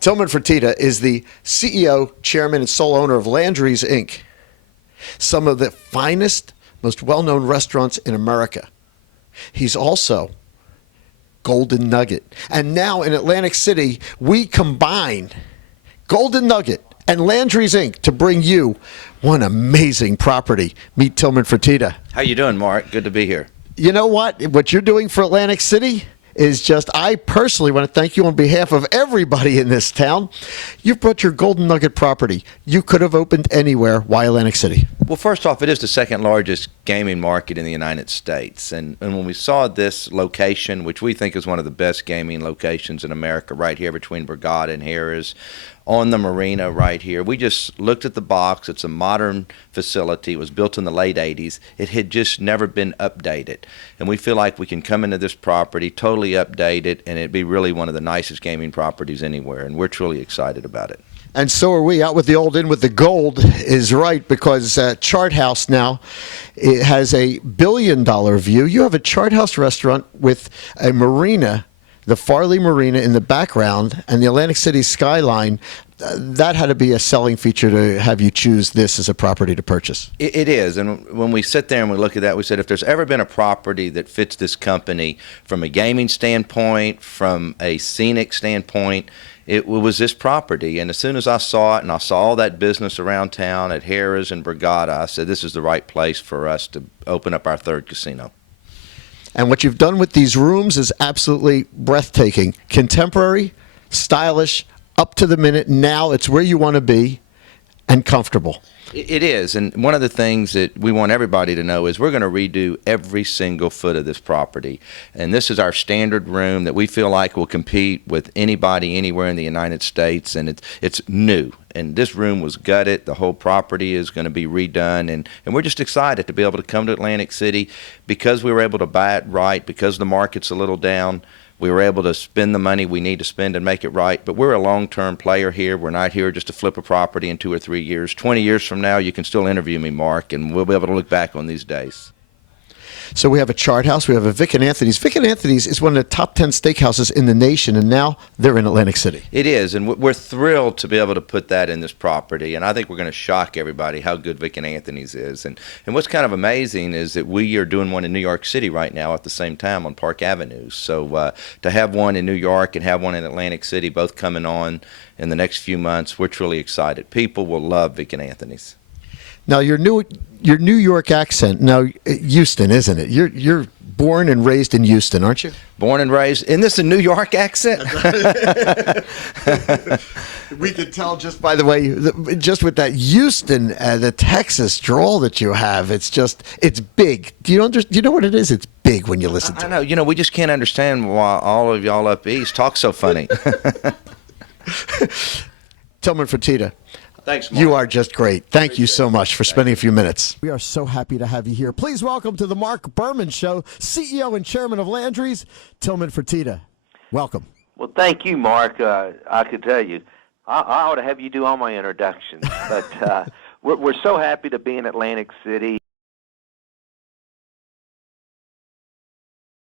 Tilman Fertitta is the CEO, chairman, and sole owner of Landry's, Inc., some of the finest, most well-known restaurants in America. He's also Golden Nugget. And now in Atlantic City, we combine Golden Nugget and Landry's, Inc. to bring you one amazing property. Meet Tilman Fertitta. How you doing, Mark? Good to be here. You know what? What you're doing for Atlantic City is just, I personally want to thank you on behalf of everybody in this town. You've brought your Golden Nugget property. You could have opened anywhere. Why Atlantic City? Well, first off, it is the second largest gaming market in the United States. And when we saw this location, which we think is one of the best gaming locations in America, right here between Borgata and Harrah's, on the marina right here, we just looked at the box. It's a modern facility. It was built in the late 80s. It had just never been updated. And we feel like we can come into this property, totally update it, and it'd be really one of the nicest gaming properties anywhere. And we're truly excited about it. And so are we. Out with the old, in with the gold is right, because Chart House now, it has a $1 billion view. You have a Chart House restaurant with a marina, the Farley Marina in the background, and the Atlantic City skyline. That had to be a selling feature to have you choose this as a property to purchase. It is. And when we sit there and we look at that, we said, if there's ever been a property that fits this company from a gaming standpoint, from a scenic standpoint, it was this property. And as soon as I saw it and I saw all that business around town at Harrah's and Borgata, I said, this is the right place for us to open up our third casino. And what you've done with these rooms is absolutely breathtaking. Contemporary, stylish, up to the minute. Now it's where you want to be and comfortable. It is. And one of the things that we want everybody to know is we're going to redo every single foot of this property. And this is our standard room that we feel like will compete with anybody anywhere in the United States. And it's new. And this room was gutted. The whole property is going to be redone. And we're just excited to be able to come to Atlantic City because we were able to buy it right, because the market's a little down. We were able to spend the money we need to spend and make it right. But we're a long-term player here. We're not here just to flip a property in 2 or 3 years. 20 years from now, you can still interview me, Mark, and we'll be able to look back on these days. So we have a Chart House. We have a Vic and Anthony's. Vic and Anthony's is one of the top 10 steakhouses in the nation, and now they're in Atlantic City. It is, and we're thrilled to be able to put that in this property, and I think we're going to shock everybody how good Vic and Anthony's is. And what's kind of amazing is that we are doing one in New York City right now at the same time on Park Avenue. So to have one in New York and have one in Atlantic City, both coming on in the next few months, we're truly excited. People will love Vic and Anthony's. Now, your New York accent, now, Houston, isn't it? You're born and raised in Houston, aren't you? Born and raised. Isn't this a New York accent? We could tell just by the way, just with that Houston, the Texas drawl that you have, it's big. Do you know what it is? It's big when you listen to it. I know. You know, we just can't understand why all of y'all up east talk so funny. Tilman Fertitta. Thanks, Mark. You are just great. Thank you so much for spending a few minutes. We are so happy to have you here. Please welcome to the Marc Berman Show, CEO and Chairman of Landry's, Tilman Fertitta. Welcome. Well, thank you, Mark. I could tell you, I ought to have you do all my introductions. But we're so happy to be in Atlantic City.